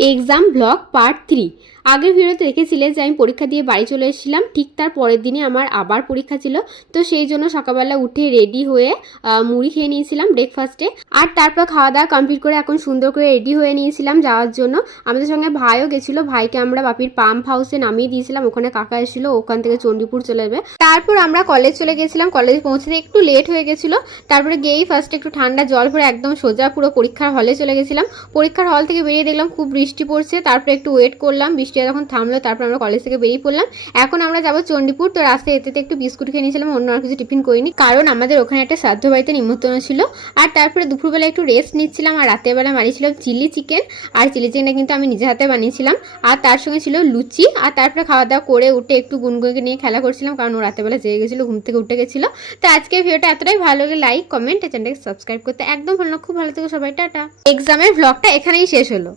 Exam blog part 3। আগের ভিডিওতে দেখেছিলে যে আমি পরীক্ষা দিয়ে বাড়ি চলে এসেছিলাম, ঠিক তার পরের দিনই আমার আবার পরীক্ষা ছিল। তো সেই জন্য সকালবেলা উঠে রেডি হয়ে মুড়ি খেয়ে নিয়েছিলাম ব্রেকফাস্টে। আর তারপর খাওয়া দাওয়া কমপ্লিট করে এখন সুন্দর করে রেডি হয়ে নিয়েছিলাম যাওয়ার জন্য। আমাদের সঙ্গে ভাইও গেছিলো, ভাইকে আমরা বাপির পাম্প হাউসে নামিয়ে দিয়েছিলাম। ওখানে কাকা এসেছিলো, ওখান থেকে চণ্ডীপুর চলে যাবে। তারপর আমরা কলেজ চলে গেছিলাম, কলেজে পৌঁছতে একটু লেট হয়ে গেছিলো। তারপরে গিয়েই ফার্স্টে একটু ঠান্ডা জল ভরে একদম সোজা পুরো পরীক্ষার হলে চলে গেছিলাম। পরীক্ষার হল থেকে বেরিয়ে দেখলাম খুব বৃষ্টি পড়ছে, তারপরে একটু ওয়েট করলাম, বৃষ্টি যখন থামলো তারপর আমরা কলেজ থেকে বেরিয়ে পড়লাম। এখন আমরা যাবো চণ্ডীপুর। তো রাস্তায় যেতে একটু বিস্কুট খেয়ে নিয়েছিলাম, অন্য আর কিছু টিফিন করিনি, কারণ আমাদের ওখানে একটা শ্রাদ্ধ বাড়িতে নিমন্ত্রণ ছিল। আর তারপরে দুপুরবেলা একটু রেস্ট নিচ্ছিলাম, আর রাতের বেলা বানিয়েছিলাম চিলি চিকেন। আর চিলি চিকেনটা কিন্তু আমি নিজে হাতে বানিয়েছিলাম, আর তার সঙ্গে ছিল লুচি। আর তারপরে খাওয়া দাওয়া করে উঠে একটু গুনগুনকে নিয়ে খেলা করছিলাম, কারণ ও রাতের বেলা জেগে গেছিলো, ঘুম থেকে উঠে গেছিলো। তো আজকের ভিডিওটা এতটাই ভালো লাগে, লাইক কমেন্ট চ্যানেলটাকে সাবস্ক্রাইব করতে একদম ভুলো না। খুব ভালো থেকো সবাই, টাটা। এক্সামের ব্লগটা এখানেই শেষ হলো।